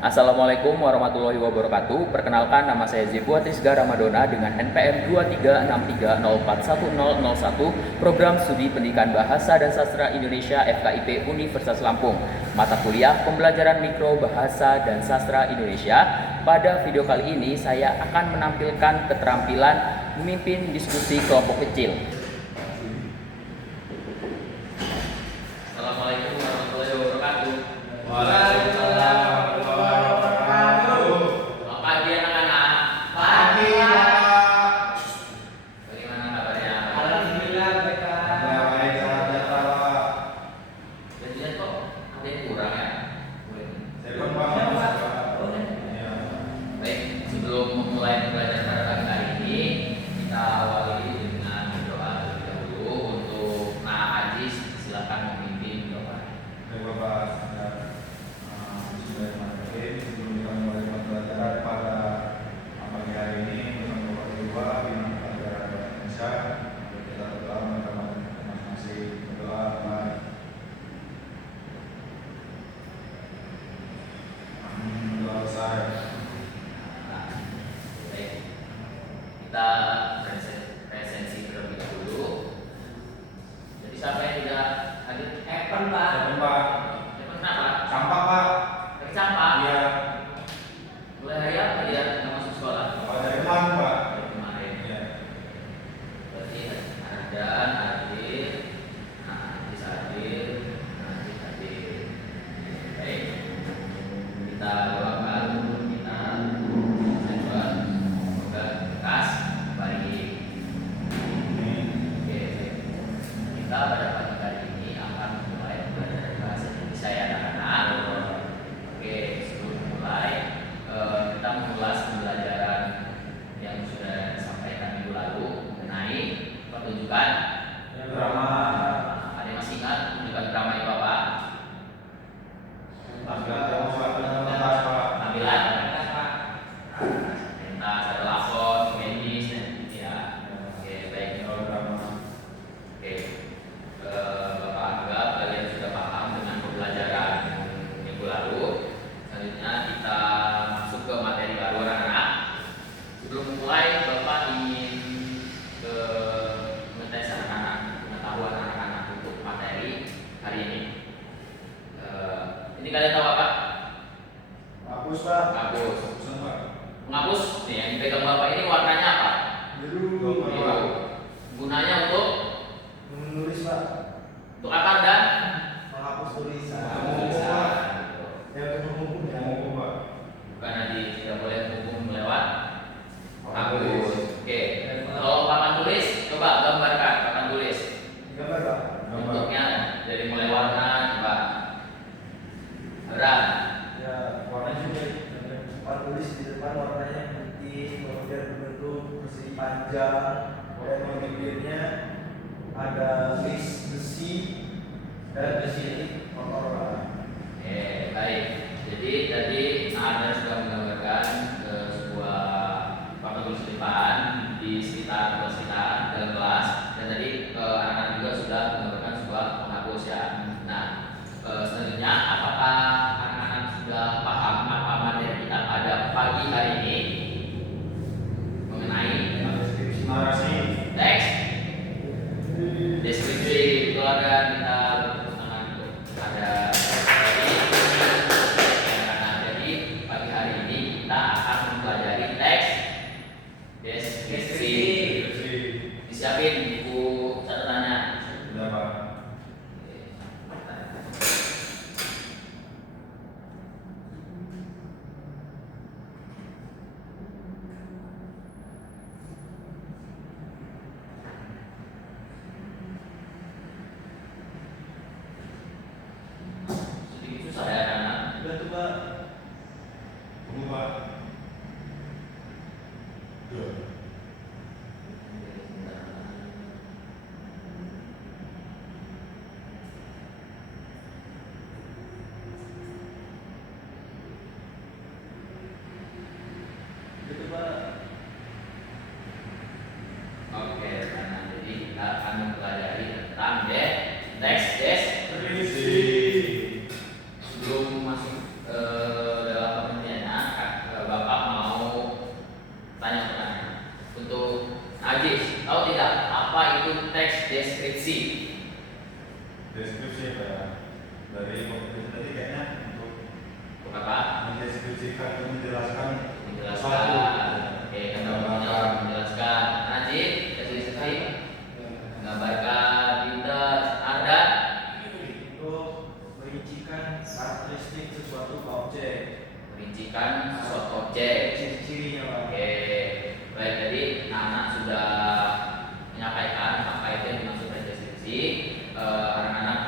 Assalamualaikum warahmatullahi wabarakatuh. Perkenalkan, nama saya Zebua Trisga Ramadona dengan NPM 2363041001, Program Studi Pendidikan Bahasa dan Sastra Indonesia FKIP Universitas Lampung. Mata kuliah Pembelajaran Mikro Bahasa dan Sastra Indonesia. Pada video kali ini saya akan menampilkan keterampilan memimpin diskusi kelompok kecil. Assalamualaikum warahmatullahi wabarakatuh. Waalaikumsalam. Kita presensi terlebih dahulu. Jadi siapa yang tidak hadir? Evan Pak. Evan kenapa? Campak Pak. Lagi campak? Iya. Mulai hari apa dia nggak masuk sekolah? Dari kemarin Pak. Dari kemarin. Iya. Berarti ada hadir, Najis hadir, Najis hadir. Baik. Kita doakan untuk kita coba semoga bekas bagi. Oke. Kita pada pagi hari ini akan mulai belajar bahasa Indonesia ya anak-anak. Oke, sebelum mulai kita mengulas pembelajaran yang sudah disampaikan minggu lalu mengenai pertunjukan Drama. Ada yang masih ingat pertunjukan drama itu apa? Tampilan. Pentas, ada lakon, komedi, ya. Oke, baik. Oke, Bapak anggap kalian sudah paham dengan pembelajaran minggu lalu. Selanjutnya kita masuk ke materi baru anak-anak. Sebelum mulai, Bapak ingin mengetes anak-anak, pengetahuan anak-anak untuk materi hari ini. Ini kalian tahu apa? Hapus Pak. Hapus. Pak. Menghapus, nih yang dipegang Bapak ini warnanya apa? Biru. Biru. Gunanya untuk Menulis Pak. untuk apa dan Menghapus tulisan. tulisan. Yang menghubung Pak. Bukan nanti tidak boleh menghubung lewat hapus. Oke. Kalau papan tulis, coba gambarkan papan tulis. Gambar Pak. Bentuknya dari mulai warna, coba. Berat. Ya, warnanya juga. Papan tulis di depan warnanya putih, kemudian berbentuk persegi panjang, dan di bibirnya ada list besi dan di sini motor Pak. Oke, baik. Jadi tadi Anda sudah menggambarkan sebuah papan tulis di depan di sekitar kelas kita dalam kelas, dan tadi anak-anak juga sudah menggambarkan sebuah penghapus ya. Nah, selanjutnya apakah anak-anak sudah paham apa materi kita pada pagi hari ini mengenai Deskripsi narasi. teks deskripsi? Keluarga kita bertepuk tangan untuk ada jadi pagi hari ini kita akan mempelajari teks deskripsi. Disiapin buku catatannya. Sudah Pak. Sedikit susah ya anak. Sudah tuh Pak. Tunggu Pak. Itu Pak. Oke, nah, jadi kita akan mempelajari tentang teks deskripsi. Deskripsi. Sebelum masuk dalam mendefinisikan suatu objek. Ciri-cirinya Pak. Oke, baik, jadi anak sudah menyampaikan apa itu yang dimaksud dari deskripsi. Anak-anak,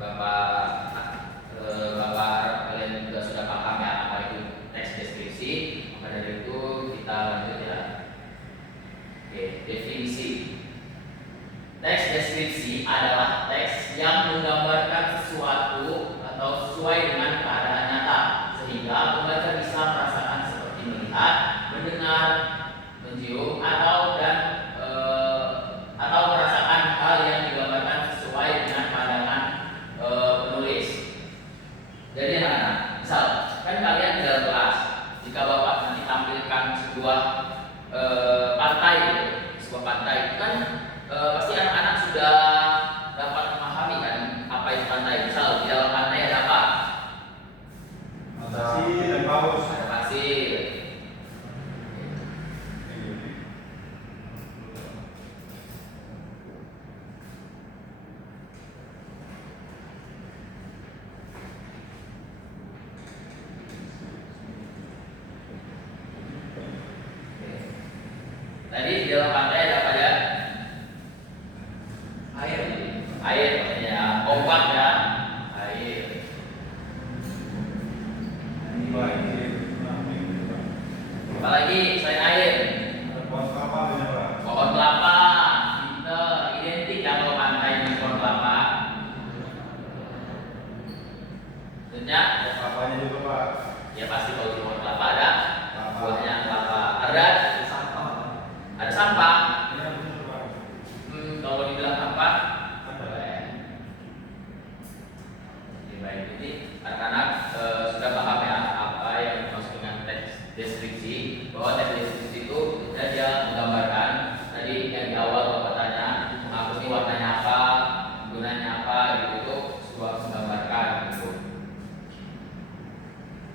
Bapak harap kalian juga sudah paham ya apa itu teks deskripsi. Maka dari itu kita lanjut ya. Oke, definisi. Teks deskripsi adalah teks yang menggambarkan sesuatu atau sesuai dengan keadaan nyata, sehingga pembaca bisa merasakan seperti melihat, mendengar, mencium, atau merasakan hal yang digambarkan sesuai dengan pandangan penulis. Jadi anak-anak, misal kan kalian di dalam kelas, jika bapak nanti tampilkan sebuah pantai, gitu, sebuah pantai itu kan pasti anak-anak sudah dapat memahami kan apa itu pantai. Misal di dalam pantai ada apa? Pasir dan paus. Ada pasir. Tadi di dalam pantai ada apa ya? Air ya, kompak ya, air. Apalagi selain air? Pohon kelapa, pinter, identik ya kalau pantai dengan pohon kelapa. Tentunya, ya pasti kalau di pohon kelapa ada buahnya kelapa. Ada sampah. Kalau dibilang sampah, boleh. Oke, baik. Jadi anak-anak sudah paham ya apa yang dimaksud dengan teks deskripsi. Bahwa teks deskripsi itu dia menggambarkan tadi yang di awal bapak tanya, menghapus ini warnanya apa, gunanya apa, gitu itu sebuah menggambarkan gitu.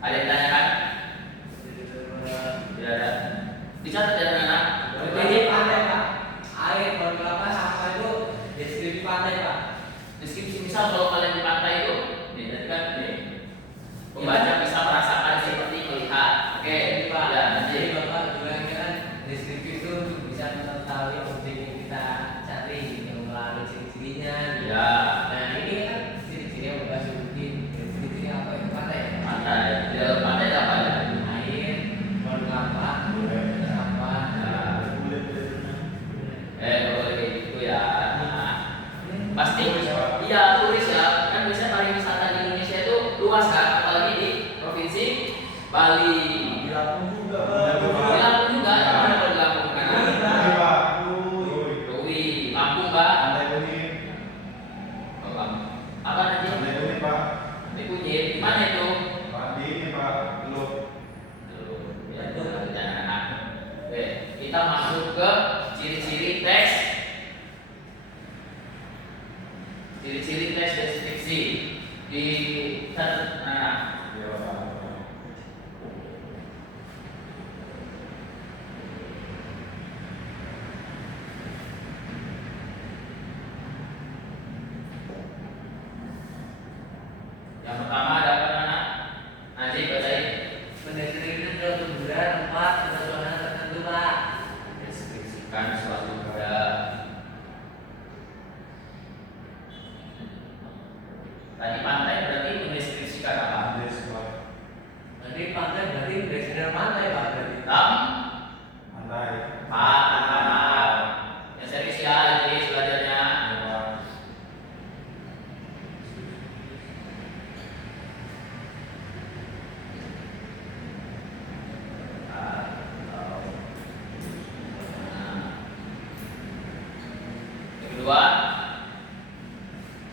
Ada yang tanyakan? Tidak ada. Dicatat ya anak-anak. Jadi pantai Pak, air pohon kelapa sampah itu deskripsi pantai Pak. Deskripsi misal kalau kalian di pantai itu, nih tadi kan nih pembaca bisa merasakan seperti melihat. Oke, Pak. ya Jadi nanti. Bapak bilang kan deskripsi itu untuk bisa mengetahui objek yang kita cari, yang melalui ciri-cirinya. Gitu. Ya. Nah ini kan ciri-cirinya Bapak sebutin. Ciri-cirinya apa itu pantai? Pantai, di dalam pantai ada apa ya? Air, pohon kelapa, sampah. Kalau kayak gitu ya. Nah, pasti, iya turis ya. Kan biasanya pariwisata di Indonesia itu luas kan, apalagi di provinsi Bali. Di Lampung juga. Di Lampung juga, di mana kalau di Lampung kan? Rui, Lampung Pak. Oh, Lampung. Apa nanti? Nanti Kunyit, di mana itu? Ya, itu anak. Oke, kita masuk ke ciri-ciri teks. Ciri-ciri teks deskripsi di anak. Yang pertama ada apa anak? Najib bacain. Mendeskripsikan suatu benda, tempat, atau suasana tertentu Pak. Deskripsikan suatu benda. Tadi pantai berarti mendeskripsikan apa? Nanti pantai berarti deskripsi pantai Pak berarti. Hitam, Pak, anak-anak. Yang serius ya, jadi belajarnya. Yang kedua,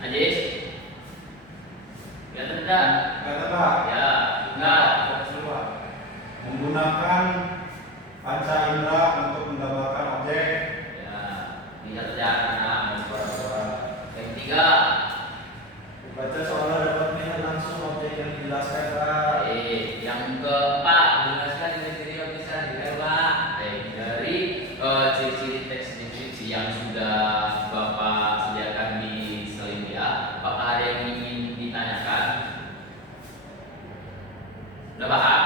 Najis. Lihat tidak? Ya, enggak. Menggunakan panca indera untuk menggambarkan objek. Ya, lihat saja anak. Yang ketiga, Baca seolah dapat melihat langsung objek yang dijelaskan Pak. yang keempat, Menjelaskan ciri-ciri yang bisa dilihat Pak. dari ciri-ciri teks deskripsi yang sudah Bapak sediakan di slide ya. Apakah ada yang ingin ditanyakan? Udah paham?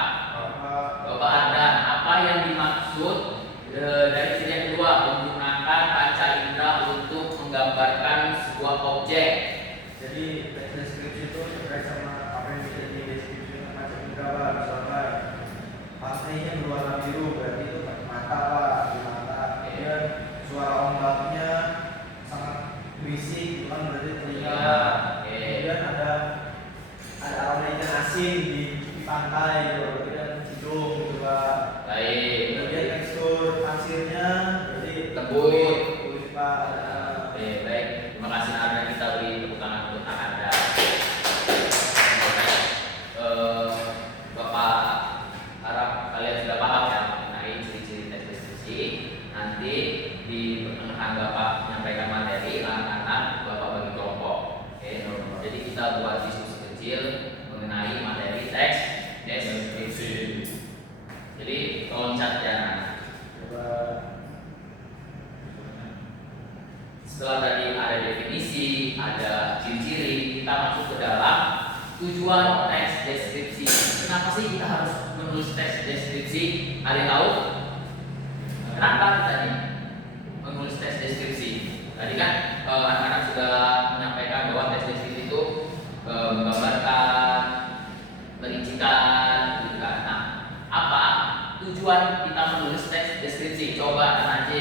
harus menulis teks deskripsi? Ada yang tahu? Kenapa kita nih menulis teks deskripsi? Tadi kan anak-anak sudah menyampaikan bahwa teks deskripsi itu menggambarkan, merincikan, gitu kan. Nah, apa tujuan kita menulis teks deskripsi? Coba anak aja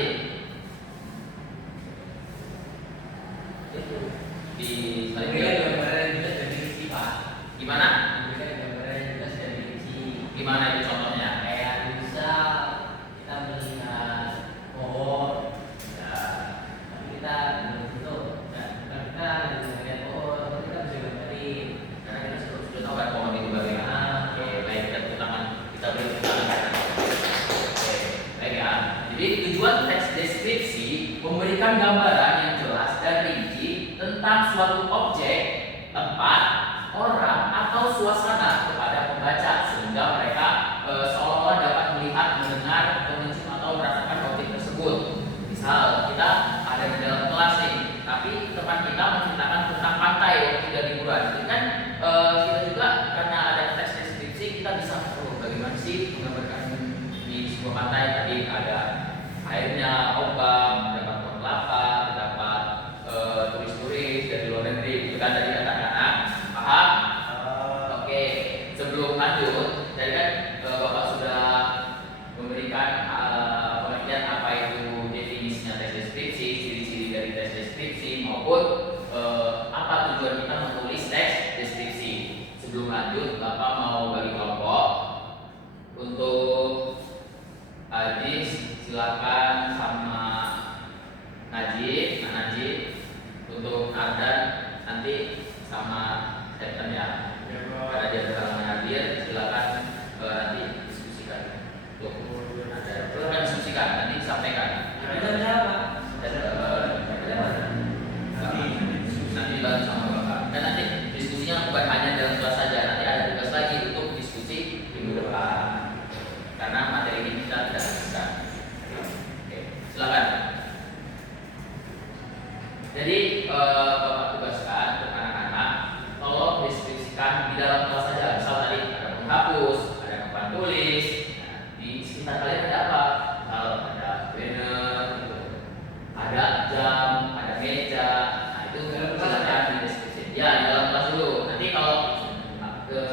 di Memberikan gambaran yang jelas dan rinci, Pak. gimana? Memberikan gambaran yang jelas dan rinci. Gimana itu contohnya? Kayak misal kita melihat pohon, ya, tapi kita belum tentu, bukan kita melihat pohon, tapi kita bisa gambarin. Karena kita sudah tahu kan pohon itu bagaimana. Oke, baik, kita tepuk tangan. Kita beri tepuk tangan. Oke, baik ya. Jadi tujuan teks deskripsi memberikan gambaran yang jelas dan rinci tentang suatu objek, tempat, orang, atau suasana kepada pembaca sehingga mereka seolah-olah dapat melihat, mendengar, atau merasakan objek tersebut. Misal kita ada di dalam kelas nih, tapi teman kita menceritakan tentang pantai waktu kita liburan. Jadi kan kita juga karena ada teks deskripsi kita bisa bagaimana sih menggambarkan di sebuah pantai. Tadi ada airnya, ombak, terdapat pohon kelapa, terdapat turis-turis dari luar negeri. Itu kan tadi kata-kata. Paham? Oke, sebelum lanjut, tadi kan Bapak sudah memberikan pengertian apa itu definisinya teks deskripsi, ciri-ciri dari teks deskripsi maupun apa tujuan kita menulis teks deskripsi. Sebelum lanjut, Bapak mau bagi kelompok. Untuk Ajis silakan sama Najib. Untuk Ardan nanti sama Stephen ya. Karena dia berhalangan hadir, silakan nanti diskusikan. Tuh, silakan diskusikan, nanti sampaikan. Ada siapa? Nanti dibantu sama Bapak. Dan nanti diskusinya bukan hanya dalam kelas saja, nanti ada tugas lagi untuk diskusi minggu depan. Karena materi ini kita tidak bisa. Oke, silakan. Jadi Bapak tugaskan untuk anak-anak tolong deskripsikan di dalam kelas saja. Misal tadi ada penghapus, ada papan tulis. Nah, di sekitar kalian ada apa? Misal ada banner, gitu. Ada jam, ada meja. Nah itu silakan di deskripsi. Ya di dalam kelas dulu. Nanti kalau ke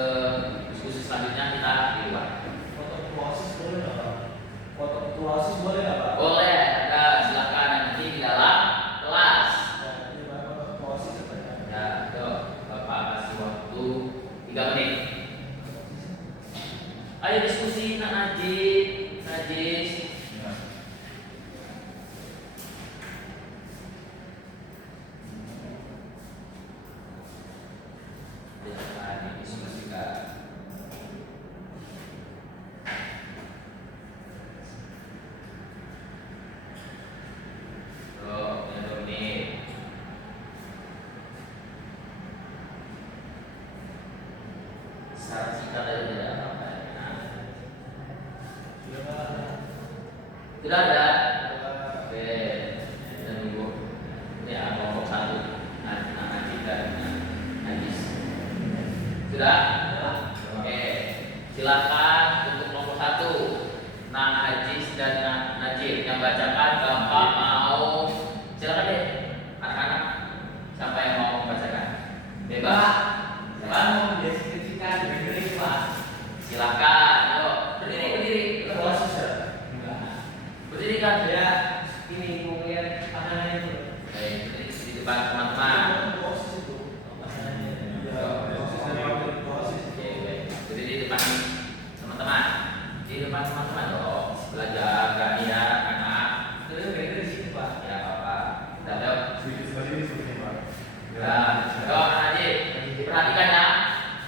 diskusi selanjutnya kita di luar. Foto ketuasis boleh nggak, Pak? Foto ketuasis boleh nggak, Pak? Boleh, ada silakan nanti di dalam kelas. Gimana foto ketuasis katanya? Ya, itu Bapak kasih waktu 3 menit. Ayo diskusi Nak Najis. Silakan didiskusikan. Bro, ya 2 menit. Syarat singkat aja tidak apa-apa. Sudah ada. Oke, dan nunggu. Ya, kelompok 1 Najib dan Najis. Sudah? Oke, silakan untuk kelompok 1 Najis dan Najib yang bacakan. Bapak mau silakan deh anak-anak, siapa yang mau membacakan? Bebas. Siapa mau mendeskripsikan berdiri, Pak? Silakan. Ayo, berdiri. Ketuasis ya? Berdiri kan? Ya, ini mau lihat pasangan itu. Baik, berdiri di depan teman-teman. Ketuasis itu. Pasangannya. Ya, ketuasis dari ketuasis. Oke, baik. Berdiri di depan teman-teman. Di depan teman-teman dong. Belajar berani ya, anak. Terus berdiri di situ, Pak. Ya, Bapak. Kita jawab. Sedikit sekali ini seperti Pak. Ya, ayo anak Najib. Perhatikan ya,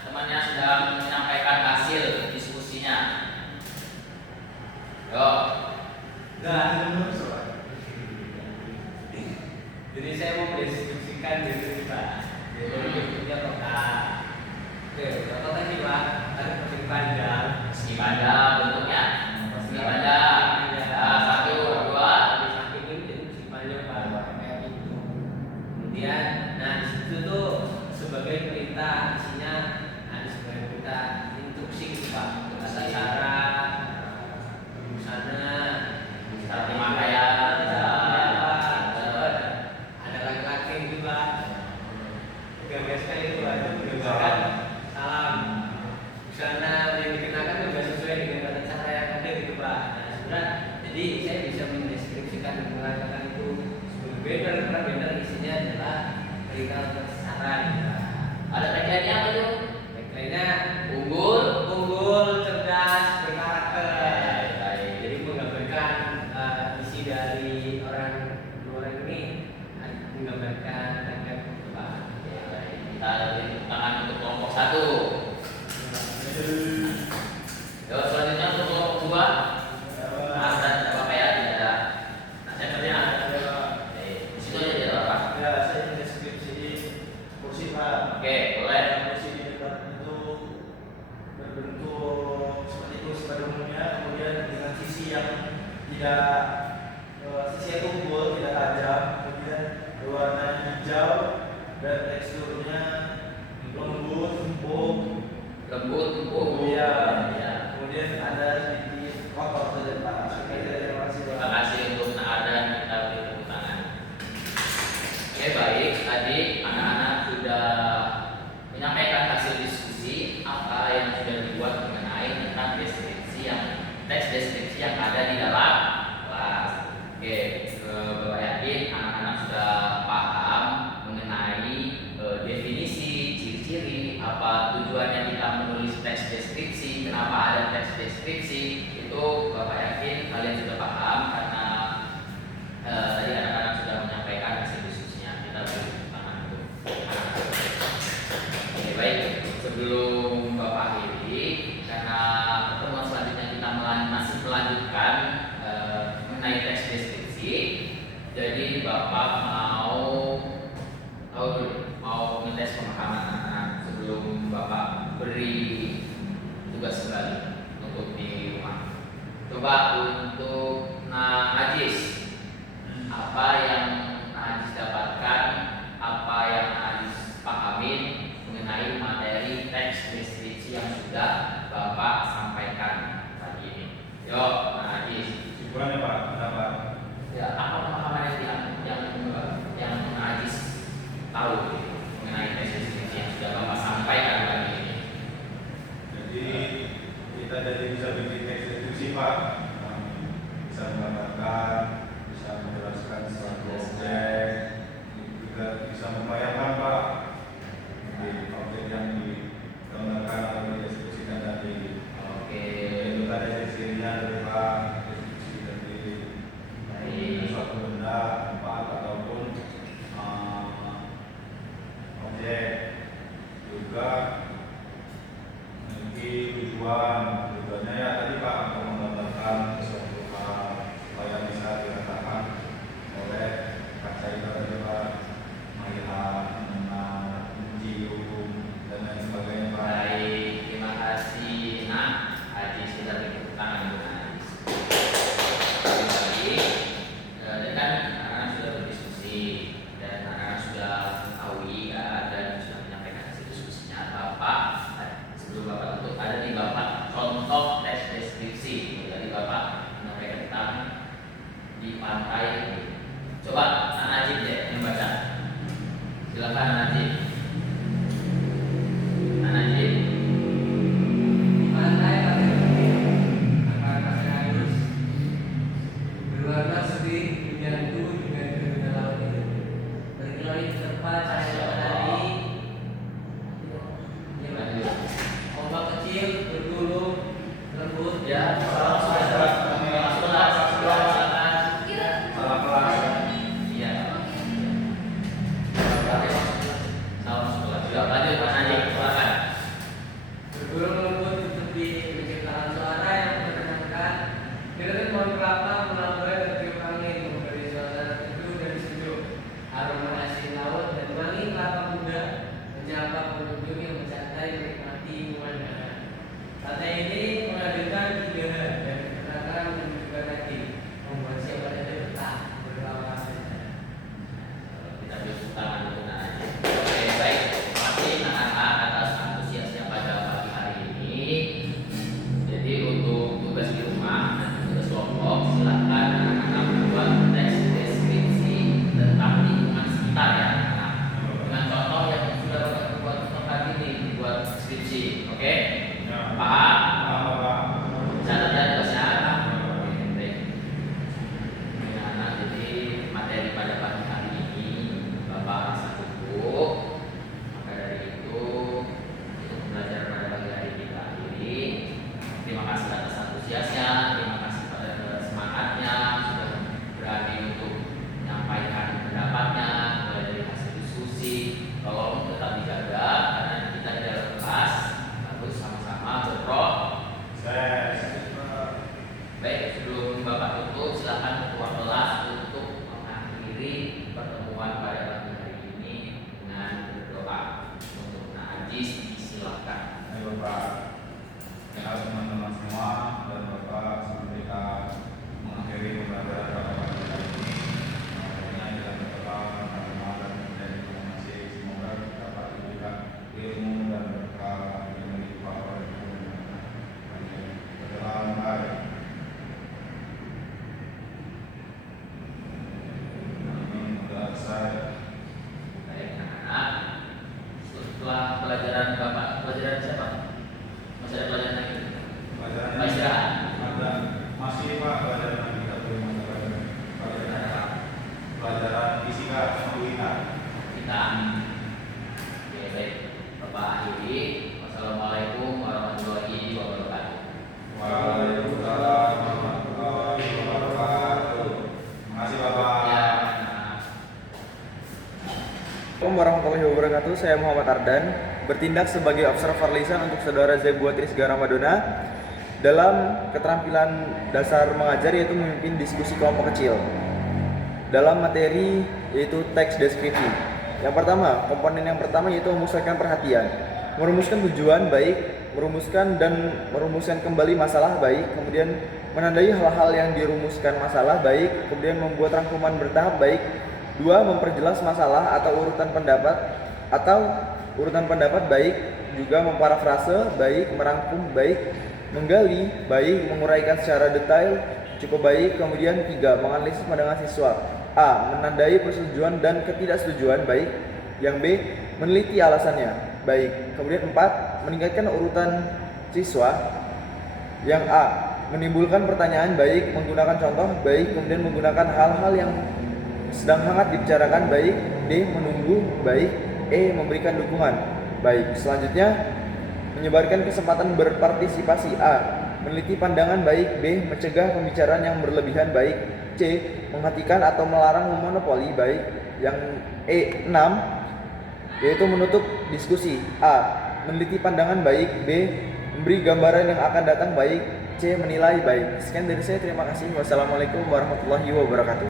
temannya sedang menyampaikan hasil diskusinya. Yo, Nah, itu menurut saya. Jadi saya mau mendeskripsikan diri, Pak. Jadi bentuknya kotak. Oke, kotak tadi, Pak. Ada persegi panjang. persegi panjang bentuknya. Persegi panjang. Ya, 1, 2. Di samping ini jadi persegi panjang, Pak. Kayak gitu. Kemudian, nah di situ tuh sebagai perintah isinya, nah di sebagai perintah instruksi gitu, Pak. Untuk memberikan saran. Nah, Ada tagline-nya apa tuh? tagline-nya Unggul. unggul, cerdas, berkarakter. Baik. Jadi menggambarkan isi dari orang luar ini menggambarkan tangkap percobaan. Baik. Kita beri tepuk tangan untuk kelompok 1. Yuk, selanjutnya untuk kelompok 2. Maaf dan tidak apa-apa ya, tidak ada nasihatnya. Oke, di situ aja tidak apa-apa. Ya, saya deskripsi kursi Pak. Oke, boleh. Kursi di depan itu berbentuk seperti kursi pada umumnya, kemudian dengan sisi yang tidak sisi yang tumpul, tidak tajam, kemudian berwarna hijau dan teksturnya lembut, empuk. Lembut, empuk. Iya. Ya. Kemudian ada sedikit kotor saja Pak. Oke, terima kasih Terima Pak. kasih untuk Nak dan kita beri tepuk tangan. Oke, baik. Tadi anak-anak sudah menyampaikan hasil diskusi apa yang sudah dibuat mengenai tentang teks deskripsi yang ada di dalam kelas. Oke, Bapak yakin anak-anak sudah paham mengenai definisi, ciri-ciri, apa tujuannya kita menulis teks deskripsi, kenapa ada teks deskripsi, itu Bapak yakin kalian sudah paham karena tadi anak-anak sudah menyampaikan hasil diskusinya. Kita beri tepuk tangan untuk anak-anak. Oke, baik. Sebelum Bapak akhiri, karena pertemuan selanjutnya kita masih melanjutkan mengenai teks deskripsi, jadi Bapak mau ngetes pemahaman anak-anak sebelum Bapak beri tugas kembali untuk di rumah. Coba untuk Ajis, apa yang Ajis dapatkan, apa yang Ajis pahamin mengenai materi teks deskripsi yang sudah Bapak sampaikan pagi ini. Yuk, Ajis. Kesimpulannya Pak, kenapa? Ya, apa pemahaman yang Ajis tahu mengenai teks deskripsi yang sudah Bapak sampaikan pagi ini? Jadi kita jadi bisa bikin teks deskripsi Pak, bisa menggambarkan, bisa menjelaskan suatu objek, juga bisa membayangkan Pak di objek yang digambarkan atau dideskripsikan tadi. Oke, Itu tadi deskripsinya dari Pak, deskripsi dari suatu benda, tempat ataupun objek, juga memiliki tujuannya ya tadi Pak untuk menggambarkan sesuatu hal supaya bisa dirasakan oleh kaca itu tadi Pak, melihat, mengenal, mencium dan lain sebagainya Pak. baik, terima kasih Nak. Ajis, kita beri tepuk tangan untuk Ajis. Kembali, dan kan anak-anak sudah berdiskusi dan anak-anak sudah mengetahui dan sudah menyampaikan hasil diskusinya. Bapak, sebelum Bapak tutup, ada di Bapak contoh teks deskripsi. Jadi Bapak menyampaikan tentang di pantai. Coba Anak Najib deh yang baca. Silakan Anak Najib. Anak Najib. Pantai pasir putih, akar pasir halus, berwarna sedih menyatu dengan birunya laut itu. Berkelari terpa cahaya matahari. Lanjut. Ombak kecil bergulung lembut. Ya, salam sejahtera. Silakan. Salah kelas. Iya. Salam sekolah. Sudah lanjut Mas Najib, silakan. Bergulung lembut di tepi menciptakan suara yang menenangkan. Deretan pohon kelapa melambai bertiup angin memberi suasana teduh dan sejuk. Aroma asin laut dan wangi kelapa muda menyapa pengunjung yang bersantai menikmati pemandangan. Pantai ini menghadirkan keindahan dan ketenangan menunjukkan hati, membuat siapa saja betah berlama saja. Kita beri tepuk tangan untuk Anak Najib. Oke, baik. Terima kasih anak-anak atas antusiasnya pada pagi hari ini. Jadi untuk tugas di rumah dan tugas kelompok, silakan anak-anak membuat teks deskripsi tentang lingkungan sekitar ya anak-anak. Dengan contoh yang sudah Bapak buat untuk pagi ini dibuat skripsi. Oke? Paham? Pak. Catat ya tugasnya. Oke, baik. Anak-anak, jadi materi pada pagi hari ini Bapak rasa cukup. saya Muhammad Ardan, bertindak sebagai observer lisan untuk saudara Zebua Trisga Ramadona dalam keterampilan dasar mengajar, yaitu memimpin diskusi kelompok kecil dalam materi yaitu teks deskripsi. Yang pertama, komponen yang pertama yaitu memusatkan perhatian, merumuskan tujuan baik, merumuskan kembali masalah baik, kemudian menandai hal-hal yang dirumuskan masalah baik, kemudian membuat rangkuman bertahap baik. 2. Memperjelas masalah atau urutan pendapat baik, juga memparafrase baik, merangkum baik, menggali baik, menguraikan secara detail cukup baik. Kemudian 3. Menganalisis pandangan siswa. A. Menandai persetujuan dan ketidaksetujuan baik. Yang B. Meneliti alasannya baik. Kemudian 4. Meningkatkan urutan siswa. Yang A. Menimbulkan pertanyaan baik, menggunakan contoh baik, kemudian menggunakan hal-hal yang sedang hangat dibicarakan baik. D. Menunggu baik. E. Memberikan dukungan baik. Selanjutnya, menyebarkan kesempatan berpartisipasi. A. Meneliti pandangan baik. B. Mencegah pembicaraan yang berlebihan baik. C. Menghentikan atau melarang monopoli baik. Yang 6. Yaitu menutup diskusi. A. Meneliti pandangan baik. B. Memberi gambaran yang akan datang baik. C. Menilai baik. Sekian dari saya, terima kasih. Wassalamualaikum warahmatullahi wabarakatuh.